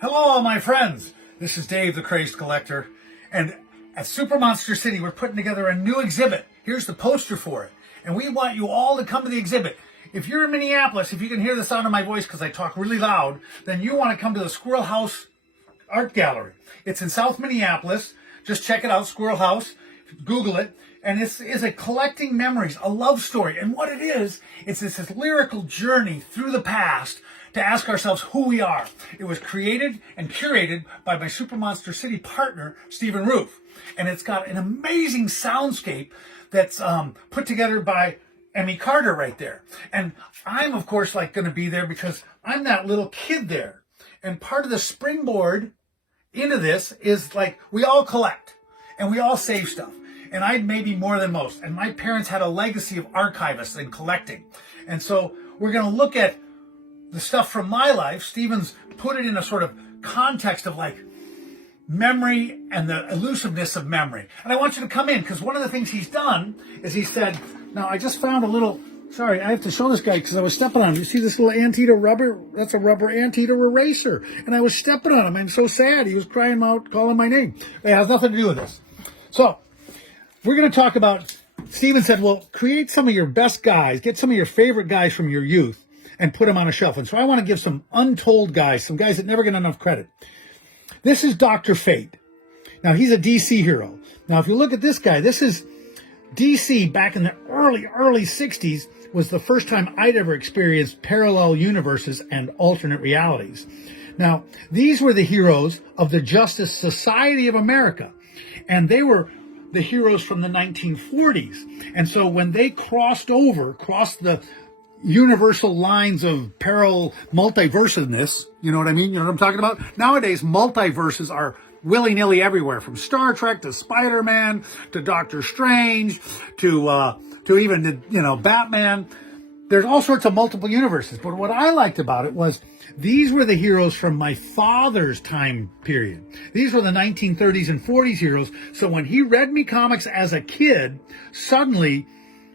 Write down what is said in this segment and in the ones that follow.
Hello, all my friends. This is Dave, the Crazed Collector. And at Super Monster City, we're putting together a new exhibit. Here's the poster for it. And we want you all to come to the exhibit. If you're in Minneapolis, if you can hear the sound of my voice because I talk really loud, then you want to come to the Squirrel House Art Gallery. It's in South Minneapolis. Just check it out, Squirrel House. Google it. And it's a collecting memories, a love story. And what it is, it's this lyrical journey through the past to ask ourselves who we are. It was created and curated by my Super Monster City partner, Stephen Roof. And it's got an amazing soundscape that's put together by Emmy Carter right there. And I'm, of course, going to be there because I'm that little kid there. And part of the springboard into this is we all collect and we all save stuff. And I maybe more than most. And my parents had a legacy of archivists and collecting. And so we're going to look at the stuff from my life. Stephen's put it in a sort of context of memory and the elusiveness of memory. And I want you to come in because one of the things he's done is he said, now I just found a little, sorry, I have to show this guy because I was stepping on him. You see this little anteater rubber? That's a rubber anteater eraser. And I was stepping on him. I'm so sad. He was crying out, calling my name. It has nothing to do with this. So we're going to talk about, Stephen said, well, create some of your best guys, get some of your favorite guys from your youth and put them on a shelf. And so I want to give some untold guys, some guys that never get enough credit. This is Dr. Fate. Now, he's a DC hero. Now, if you look at this guy, this is DC back in the early 60s was the first time I'd ever experienced parallel universes and alternate realities. Now, these were the heroes of the Justice Society of America. And they were the heroes from the 1940s. And so when they crossed the universal lines of parallel multiversedness, you know what I mean? You know what I'm talking about? Nowadays, multiverses are willy-nilly everywhere, from Star Trek to Spider-Man to Doctor Strange to even, Batman. There's all sorts of multiple universes. But what I liked about it was these were the heroes from my father's time period. These were the 1930s and 40s heroes. So when he read me comics as a kid, suddenly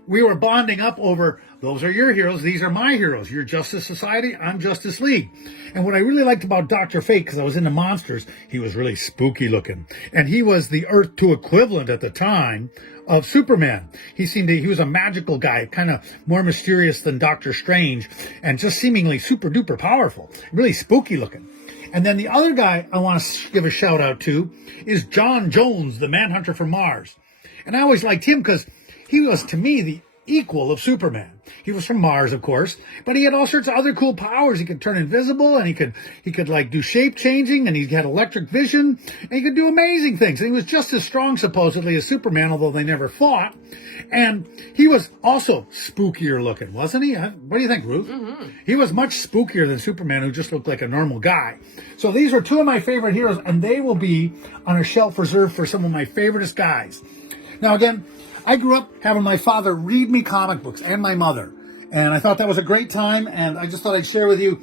we were bonding up over, those are your heroes, these are my heroes. You're Justice Society, I'm Justice League. And what I really liked about Dr. Fate, because I was into monsters, he was really spooky looking. And he was the Earth 2 equivalent at the time of Superman. He was a magical guy, kind of more mysterious than Doctor Strange, and just seemingly super duper powerful, really spooky looking. And then the other guy I want to give a shout out to is John Jones, the Manhunter from Mars. And I always liked him because he was, to me, the equal of Superman. He was from Mars, of course, but he had all sorts of other cool powers. He could turn invisible, and he could do shape changing, and he had electric vision, and he could do amazing things. And he was just as strong, supposedly, as Superman, although they never fought. And he was also spookier looking, wasn't he? What do you think, Ruth? Mm-hmm. He was much spookier than Superman, who just looked like a normal guy. So these were two of my favorite heroes, and they will be on a shelf reserved for some of my favoriteest guys. Now, again, I grew up having my father read me comic books and my mother. And I thought that was a great time. And I just thought I'd share with you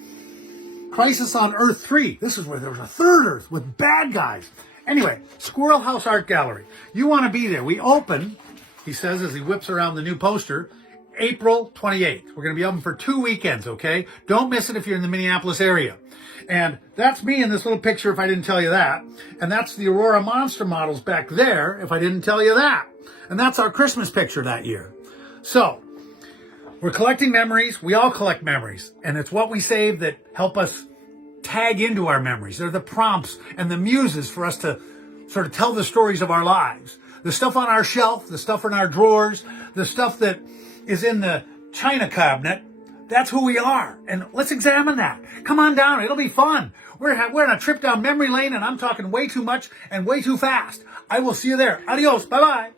Crisis on Earth 3. This is where there was a third Earth with bad guys. Anyway, Squirrel House Art Gallery. You want to be there. We open, he says as he whips around the new poster, April 28th. We're going to be open for 2 weekends, okay? Don't miss it if you're in the Minneapolis area. And that's me in this little picture if I didn't tell you that. And that's the Aurora Monster models back there if I didn't tell you that. And that's our Christmas picture that year. So, we're collecting memories. We all collect memories. And it's what we save that help us tag into our memories. They're the prompts and the muses for us to sort of tell the stories of our lives. The stuff on our shelf, the stuff in our drawers, the stuff that is in the china cabinet, that's who we are. And let's examine that. Come on down. It'll be fun. We're on a trip down memory lane, and I'm talking way too much and way too fast. I will see you there. Adios. Bye-bye.